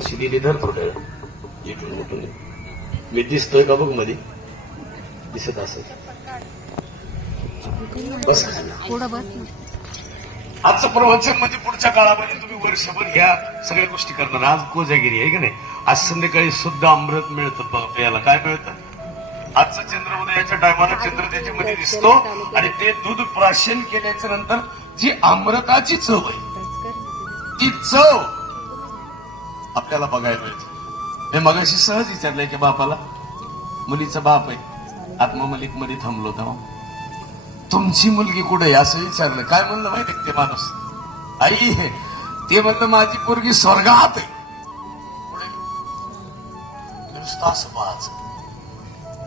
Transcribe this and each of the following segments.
अशी दिली धर थोड्या इकडून उठून मी दिसतोय का बघमध्ये दिसत असेल. बस. आजचं प्रवचन म्हणजे पुढच्या काळामध्ये तुम्ही वर्षभर ह्या सगळ्या गोष्टी करणार. आज कोजागिरी आहे की नाही? आज संध्याकाळी शुद्ध अमृत मिळतं प्यायला काय मिळतं? आजचं चंद्रोदयाच्या टायमाला चंद्र त्याच्यामध्ये दिसतो आणि ते दूध प्राशन केल्याच्यानंतर जी अमृताची चव आहे ती चव आपल्याला बघायला मिळते. मी मगाशी सहज विचारलंय की बापाला मुलीचा बाप आहे. आत्मा मलिकमध्ये थांबलो तेव्हा तुमची मुलगी कुठे आहे? असं विचारलं. काय म्हणलं माहिती ते माणूस? आई ते म्हणलं माझी पोरगी स्वर्गात आहे.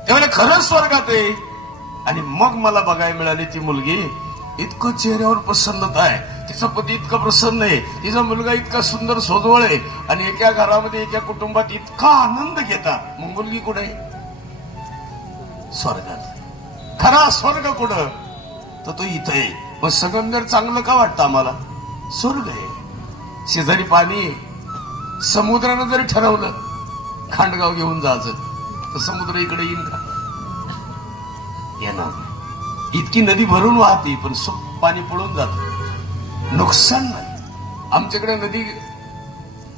ते म्हणे खरंच स्वर्गात आहे. आणि मग मला बघायला मिळाली ती मुलगी. इतकं चेहऱ्यावर प्रसन्नता आहे. तिचा पती इतका प्रसन्न आहे. तिचा मुलगा इतका सुंदर सोजवळ आहे. आणि एका घरामध्ये एका कुटुंबात इतका आनंद घेतात मग मुलगी कुठे आहे? स्वर्गात. खरा स्वर्ग कुठं? तर तो इथं आहे. मग संगमनेर चांगलं का वाटतं आम्हाला? स्वर्ग आहे. शेजारी पाणी समुद्रानं जरी ठरवलं खांडगाव घेऊन जायचं तर समुद्र इकडे येईल का? येणार इतकी नदी भरून वाहते पण सुख पाणी पळून जात. नुकसान नाही आमच्याकडे नदी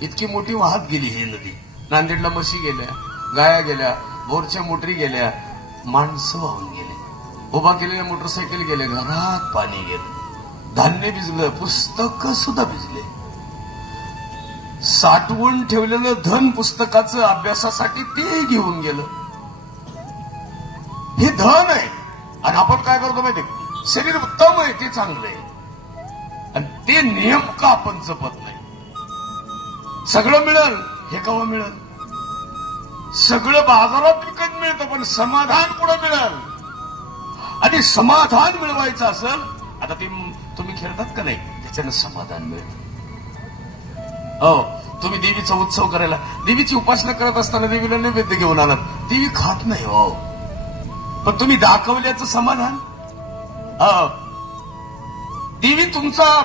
इतकी मोठी वाहत गेली ही नदी. नांदेडला म्हशी गेल्या गाया गेल्या बोरच्या मोटरी गेल्या माणसं वाहून गेले. उभा केलेल्या मोटरसायकल गेले घरात पाणी गेलं. धान्य भिजलं पुस्तक सुद्धा भिजले. साठवून ठेवलेलं धन पुस्तकाचं अभ्यासासाठी ते घेऊन गेलं. हे धन आहे. आणि आपण काय करतो माहिती शरीर उत्तम आहे ते चांगलं आहे. म्हणजे आणि का आपण जपत नाही. सगळं मिळेल हे केव्हा मिळेल? सगळं बाजारात विकत मिळतं पण समाधान कुठं मिळेल? आणि समाधान मिळवायचं असेल आता ते तुम्ही खेळतात का नाही? त्याच्यानं समाधान मिळत. हो तुम्ही देवीचा उत्सव करायला देवीची उपासना करत असताना देवीला नैवेद्य घेऊन आलात देवी खात नाही हो. पण तुम्ही दाखवल्याचं समाधान? हो. देवी तुमचा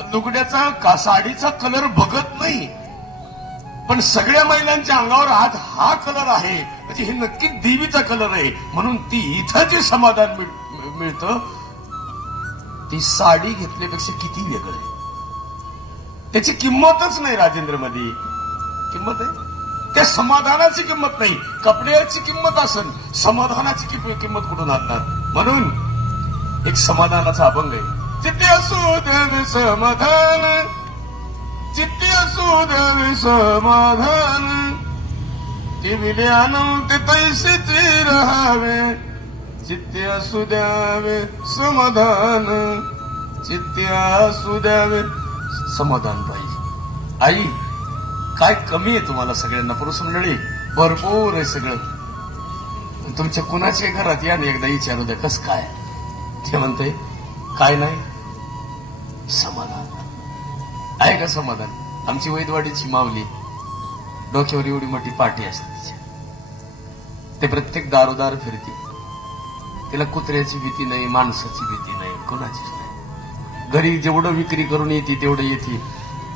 लुगड्याचा का साडीचा कलर बघत नाही. पण सगळ्या महिलांच्या अंगावर आज हा कलर आहे. म्हणजे हे नक्की देवीचा कलर आहे. म्हणून ती इथं जे समाधान मिळतं ती साडी घेतल्यापेक्षा किती वेगळं आहे. त्याची किंमतच नाही राजेंद्रमध्ये किंमत आहे? त्या समाधानाची किंमत नाही. कपड्याची किंमत असेल समाधानाची किंमत कुठून आणणार? म्हणून एक समाधानाचा अभंग आहे. चित्ती असू देवी समाधान. चित्ती असू देवी समाधान. ती विल्यानं ते तैसेचे राहावे. चित्ती असू द्यावे समाधान. चित्ती असू द्यावे समाधान पाहिजे आई काय कमी आहे तुम्हाला सगळ्यांना? पुरुष मंडळी भरपूर आहे सगळं. तुमच्या कुणाच्या घरात या ना एकदा विचारू द्या कस काय? ते म्हणते काय नाही समाधान. आहे का समाधान? आमची वैदवाडीची मावली डोक्यावर एवढी मोठी पाठी असते ते प्रत्येक दारोदार फिरते तिला कुत्र्याची भीती नाही माणसाची भीती नाही कोणाचीच नाही. घरी जेवढं विक्री करून येते तेवढं येते.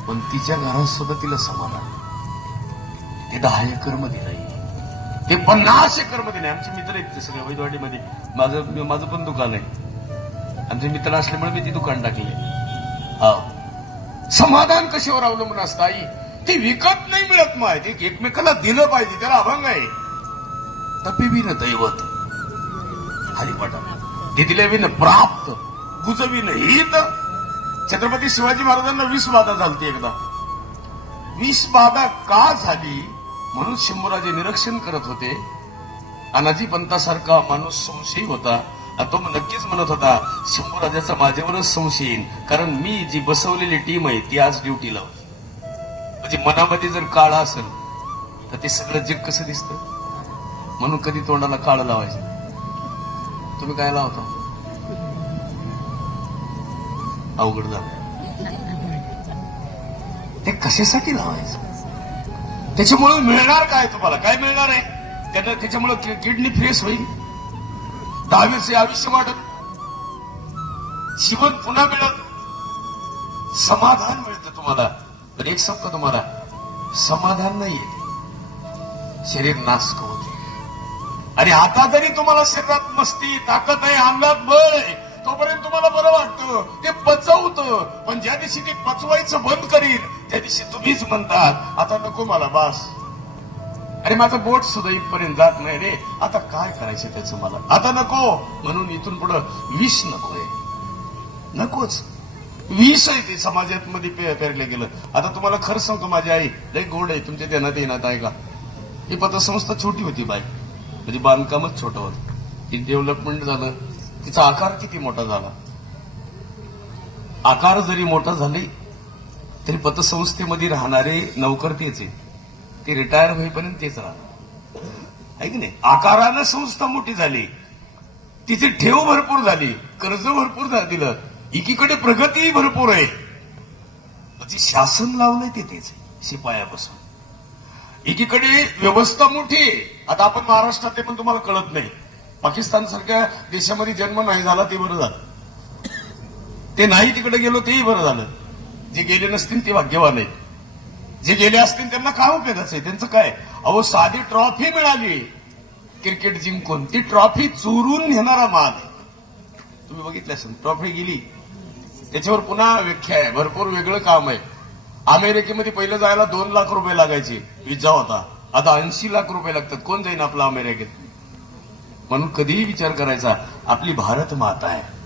पण तिच्या घरात सुद्धा तिला समाधान ते दहा एकरमध्ये नाही. ते पन्नास एकरमध्ये नाही. आमचे मित्र आहेत ते सगळे वैदवाडीमध्ये. माझं माझं पण दुकान आहे. आमचे मित्र असल्यामुळे मी ती दुकान टाकली हो. समाधान कशावर अवलंबून असतं आई? ते विकत नाही मिळत माहिती एकमेकाला दिलं पाहिजे त्याला अभंग आहे. तपिविन दैवत. हरिपटा ते दिल्याविन प्राप्त. गुजविन हित. छत्रपती शिवाजी महाराजांना वीस बाधा झालती एकदा. वीस बाधा का झाली? म्हणून शंभूराजे निरीक्षण करत होते. अनाजी पंतासारखा माणूस संशयी होता. आणि तो नक्कीच म्हणत होता शंभूराजाचा माझ्यावरच संशय येईल कारण मी जी बसवलेली टीम आहे ती आज ड्युटीला म्हणजे मनामध्ये जर काळ असेल तर ते सगळं जग कसं दिसतं? म्हणून कधी तोंडाला काळ लावायचं तुम्ही काय लावता? अवघड झालं. ते कशासाठी लावायचं? त्याच्यामुळे मिळणार काय तुम्हाला? काय मिळणार आहे? त्यांना त्याच्यामुळे किडनी फ्रेश होईल? दहावीचे आयुष्य वाढत. जीवन पुन्हा मिळत. समाधान मिळतं तुम्हाला. पण एक सांगतो तुम्हाला समाधान नाही शरीर नासक होते. आणि आता जरी तुम्हाला शरीरात मस्ती ताकद आहे अंगात बळ आहे तोपर्यंत तुम्हाला बरं वाटतं. ते पचवतं. पण ज्या दिवशी ते पचवायचं बंद करीन त्या दिवशी तुम्हीच म्हणतात आता नको मला बास. अरे माझं बोट सुद्धा इथपर्यंत जात नाही रे. आता काय करायचं त्याचं मला? आता नको. म्हणून इथून पुढं विष नकोय नकोच. विष आहे ते समाजात मध्ये पेरलं गेलं. आता तुम्हाला खरं सांगतो माझी आई लय गोड आहे. तुमच्या देण्यात येण्यात आहे का ही पतसंस्था छोटी होती बाई. म्हणजे बांधकामच छोटं होतं. ती डेव्हलपमेंट झालं. तिचा आकार किती मोठा झाला? आकार जरी मोठा झाली तरी पतसंस्थेमध्ये राहणारे नौकर तेच आहे. ते रिटायर होईपर्यंत तेच राहणार. आहे की नाही? आकारानं संस्था मोठी झाली. तिची ठेव भरपूर झाली. कर्ज भरपूर दिलं. एकीकडे प्रगतीही भरपूर आहे. ते शासन लावलंय ते शिपायापासून. एकीकडे व्यवस्था मोठी आहे. आता आपण महाराष्ट्रात ते पण तुम्हाला कळत नाही. पाकिस्तान सारख्या देशामध्ये जन्म नाही झाला ते बरं झालं. ते नाही तिकडे गेलो तेही बरं झालं. जे गेले नसतील ते भाग्यवान आहेत. जे गेले असतील त्यांना काय उपयोगाचं आहे? त्यांचं काय? अहो साधी ट्रॉफी मिळाली. क्रिकेट जिंकून ती ट्रॉफी चोरून घेणारा माल आहे. तुम्ही बघितलं असेल ट्रॉफी गेली. त्याच्यावर पुन्हा व्याख्या आहे. भरपूर वेगळं काम आहे. अमेरिकेमध्ये पहिलं जायला दोन लाख रुपये लागायचे. विजा होता. आता ऐंशी लाख रुपये लागतात. कोण जाईन आपला अमेरिकेत? म्हणून कधीही विचार करायचा. आपली भारत माता आहे.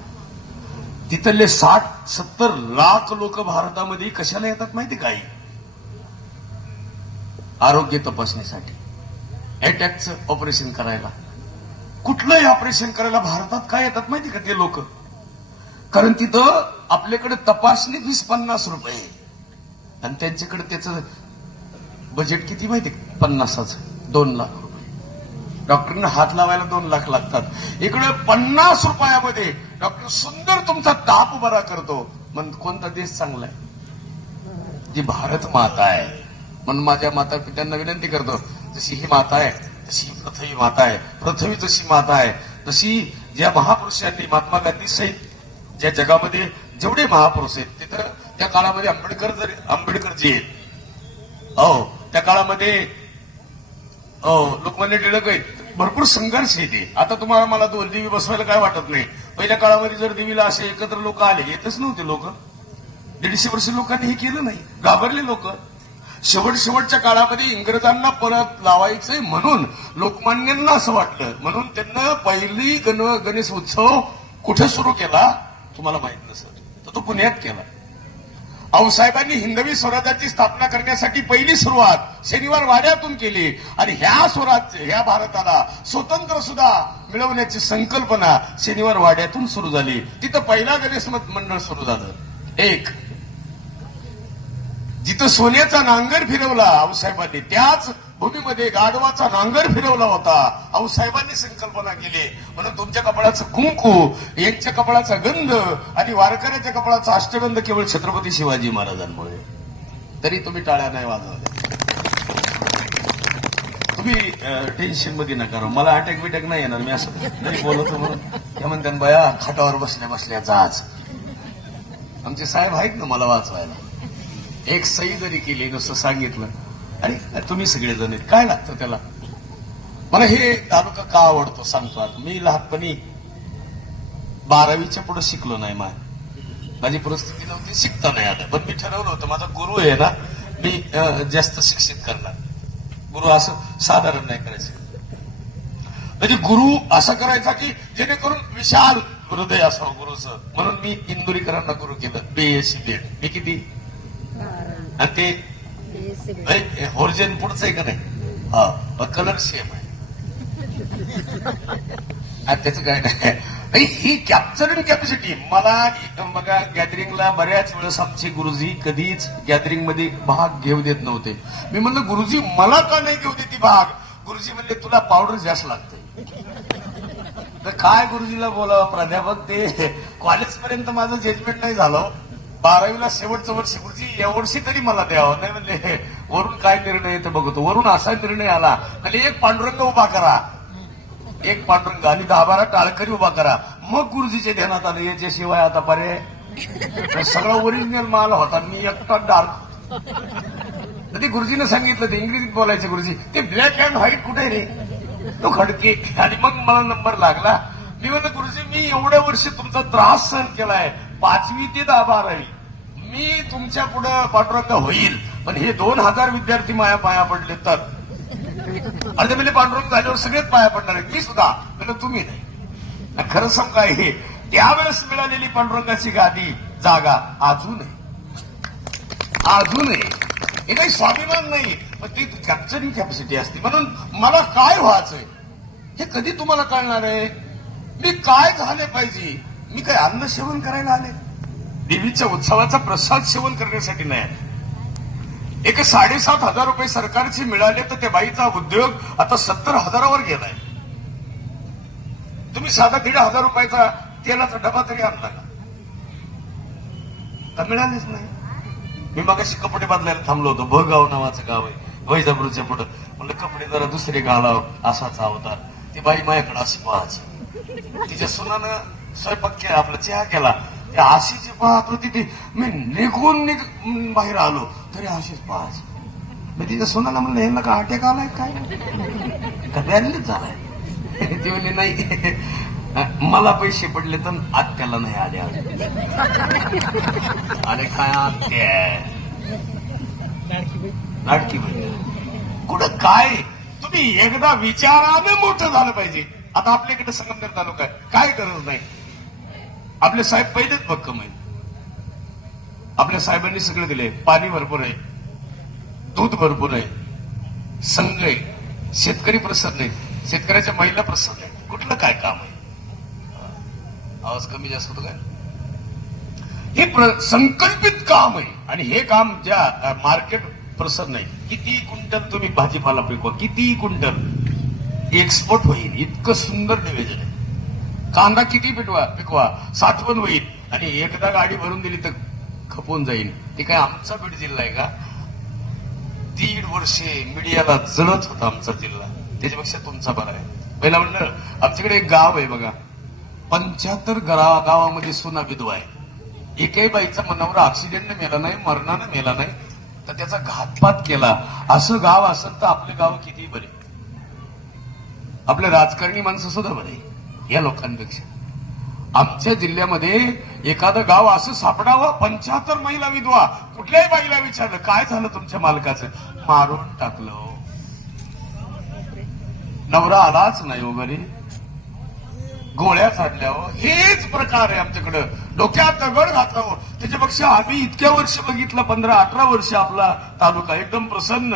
तिथले साठ सत्तर लाख लोक भारतामध्ये कशाला येतात माहिती काही? आरोग्य तपासणीसाठी. अटॅकचं ऑपरेशन करायला. कुठलंही ऑपरेशन करायला भारतात काय येतात माहिती का ते लोक? कारण तिथं आपल्याकडे तपासणी फीस पन्नास रुपये आणि त्यांच्याकडे त्याचं बजेट किती माहिती का? पन्नासाचं. दोन लाख रुपये. डॉक्टरना हात लावायला दोन लाख लागतात. इकडे पन्नास रुपयामध्ये डॉक्टर सुंदर तुमचा ताप बरा करतो. मग कोणता देश चांगला आहे? जी भारत माता आहे. म्हणून माझ्या माता पित्यांना विनंती करतो जशी ही माता आहे तशी ही पृथ्वी माता आहे. पृथ्वी जशी माता आहे. तशी ज्या महापुरुषांनी महात्मा गांधी सहित ज्या जगामध्ये जेवढे महापुरुष आहेत तिथं त्या काळामध्ये आंबेडकर जरी आंबेडकरजी आहेत. हो त्या काळामध्ये हो लोकमान्य टिळक आहेत. भरपूर संघर्ष येते आता तुम्हाला मला दोन देवी बसवायला काय वाटत नाही. पहिल्या काळामध्ये जर देवीला असे एकत्र लोक आले येतच नव्हते लोक. दीडशे वर्ष लोकांनी हे केलं नाही. घाबरले लोक. शेवट शेवटच्या काळामध्ये इंग्रजांना परत लावायचंय म्हणून लोकमान्यांना असं वाटलं. म्हणून त्यांना पहिली गण गणेश उत्सव कुठे सुरू केला? तुम्हाला माहीत नसेल. तर तो पुण्यात केला. आऊसाहेबांनी हिंदवी स्वराज्याची स्थापना करण्यासाठी पहिली सुरुवात शनिवार वाड्यातून केली. आणि ह्या स्वराज्य ह्या भारताला स्वतंत्र सुद्धा मिळवण्याची संकल्पना शनिवार वाड्यातून सुरू झाली. तिथं पहिला गणेश मंडळ सुरू झालं. एक जिथं सोन्याचा नांगर फिरवला आऊसाहेबांनी त्याच भूमीमध्ये गाढवाचा नांगर फिरवला होता. आऊसाहेबांनी संकल्पना केली. म्हणून तुमच्या कपडाचं कुंकू यांच्या कपडाचा गंध आणि वारकऱ्याच्या कपडाचा अष्टगंध केवळ छत्रपती शिवाजी महाराजांमुळे. तरी तुम्ही टाळ्या नाही वाजवल्या. तुम्ही टेन्शनमध्ये नका मला अटॅक बिटॅक नाही येणार. मी असं नाही बोलतो म्हणून. त्या म्हणतात बया खाटावर बसल्या बसल्या जाच आमचे साहेब आहेत ना मला वाचवायला. एक सही जरी केली नुसतं सांगितलं आणि तुम्ही सगळे जण काय लागतं त्याला? मला हे तालुका का आवडतो? सांगतो आता. मी लहानपणी बारावीच्या पुढे शिकलो नाही माय. माझी परिस्थिती नव्हती शिकता नाही आता. पण मी ठरवलं होतं माझा गुरु आहे ना मी जास्त शिक्षित करणार. गुरु असं साधारण नाही करायचं. म्हणजे गुरु असा करायचा की जेणेकरून विशाल हृदय असावं गुरुचं. म्हणून मी इंदुरीकरांना गुरु केलं बीएससी बी मी किती ते होर्जन पुढचं आहे का नाही? हा कलर सेम आहे. त्याचं काय नाही. नाही, ही कॅप्चरिंग कॅपॅसिटी मला बघा गॅदरिंगला बऱ्याच वेळेस आमचे गुरुजी कधीच गॅदरिंगमध्ये भाग घेऊ देत नव्हते. मी म्हणलं गुरुजी मला का नाही घेऊ देते भाग? गुरुजी म्हणले तुला पावडर जास्त लागते तर काय गुरुजीला बोलावं प्राध्यापक ते कॉलेज पर्यंत माझं जजमेंट नाही झालं. बारावीला शेवटचं वर्ष गुरुजी यावर्षी तरी मला द्यावं. नाही म्हणले वरून काय निर्णय येतो बघतो. वरून असा निर्णय आला म्हणजे एक पांडुरंग उभा करा. एक पांडुरंग आणि दहा बारा टाळकरी उभा करा. मग गुरुजीच्या ध्यानात आलं याच्याशिवाय आता पर्याय सगळं ओरिजिनल माल होता मी एकटा डार्क. ते गुरुजीनं सांगितलं ते इंग्रजीत बोलायचे गुरुजी ते ब्लॅक अँड व्हाईट कुठे रे? तो खडके आणि मग मला नंबर लागला. मी म्हणलं गुरुजी मी एवढ्या वर्षी तुमचा त्रास सहन केलाय. पाचवी ते दहा बारावी मी तुमच्या पुढं पाठुरंग होईल. पण हे दोन हजार विद्यार्थी माया पाया पडले तर? अर्धे म्हणजे पांडुरंग झाल्यावर सगळेच पाया पडणार आहेत. मी सुद्धा. म्हणजे तुम्ही नाही. खरं सम काय हे? त्यावेळेस मिळालेली पांडुरंगाची गादी जागा अजूनही. अजूनही. हे काही स्वाभिमान नाही. पण ती कॅप्चरिंग कॅपॅसिटी असते. म्हणून मला काय व्हायचंय? हे कधी तुम्हाला कळणार आहे? मी काय झाले पाहिजे? मी काय अन्न सेवन करायला आले? देवीच्या उत्सवाचा प्रसाद सेवन करण्यासाठी नाही एक साडेसात हजार रुपये सरकारचे मिळाले तर त्या बाईचा उद्योग आता सत्तर हजारावर गेलाय. तुम्ही साधा दीड हजार रुपयाचा तेलाचा डबा तरी आणला का? तर मिळालेच नाही. मी मगाशी कपडे बदलायला थांबलो होतो. भगाव नावाचं गाव आहे. वैजापूरच्या पुढं. म्हणलं कपडे जरा दुसरे घालाव. असाच अवतार. ती बाई माझ्याकडे अशी पाहायची. तिच्या सुनानं स्वयंपाक केला आपला चहा केला. त्या आशीची पाहत होती ती मी निघून निघ बाहेर आलो. तरी अशीच पाहायची मी तिच्या सुनाला म्हणलं यांना का अटॅक आलाय काय? का बॅरलीच झालाय? ती म्हणली नाही. मला पैसे पडले तर आत्याला नाही आले. अरे काय आत्या? लाडकी बहीण. कुठं काय? तुम्ही एकदा विचाराने मोठं झालं पाहिजे. आता आपल्याकडे संगमनेर तालुका आहे. काय गरज नाही. आपले साहेब पहिलेच भक्कम आहेत. आपल्या साहेबांनी सगळं दिले पाणी भरपूर आहे. दूध भरपूर आहे. संघ आहे. शेतकरी प्रसन्न आहेत. शेतकऱ्याच्या महिला प्रसन्न आहेत. कुठलं काय काम आहे? आवाज कमी जास्त होतो काय? हे प्र- संकल्पित काम आहे. आणि हे काम ज्या मार्केट प्रसन्न आहे. किती क्विंटल तुम्ही भाजीपाला पिकवा. किती क्विंटल? एक्सपोर्ट होईल. इतकं सुंदर निवेदन आहे. कांदा किती पिटवा पिकवा साठवण होईल. आणि एकदा गाडी भरून दिली तर खपून जाईल. ते काय आमचा बीड जिल्हा आहे का? दीड वर्षे मीडियाला जळत होता आमचा जिल्हा. त्याच्यापेक्षा तुमचा बरा आहे. पहिला म्हणलं आमच्याकडे एक गाव आहे बघा. पंच्याहत्तर गरा गावामध्ये सुना विधवा आहे. एकही बाईचा मनावर ऑक्सिजन मेला नाही मरणानं मेला नाही तर त्याचा घातपात केला. असं गाव असेल तर आपले गाव किती बरे? आपले राजकारणी माणसं सुद्धा बरे. या लोकांपेक्षा. आमच्या जिल्ह्यामध्ये एखादं गाव असं सापडावं पंच्याहत्तर महिला विधवा. कुठल्याही बाईला विचारलं काय झालं तुमच्या मालकाचं? मारून टाकलं. नवरा आलाच नाही हो वगैरे गोळ्या झाडल्या हेच प्रकार आहे आमच्याकडं. डोक्यात दगड घातला त्याच्यापेक्षा आम्ही इतक्या वर्ष बघितलं पंधरा अठरा वर्ष आपला तालुका एकदम प्रसन्न.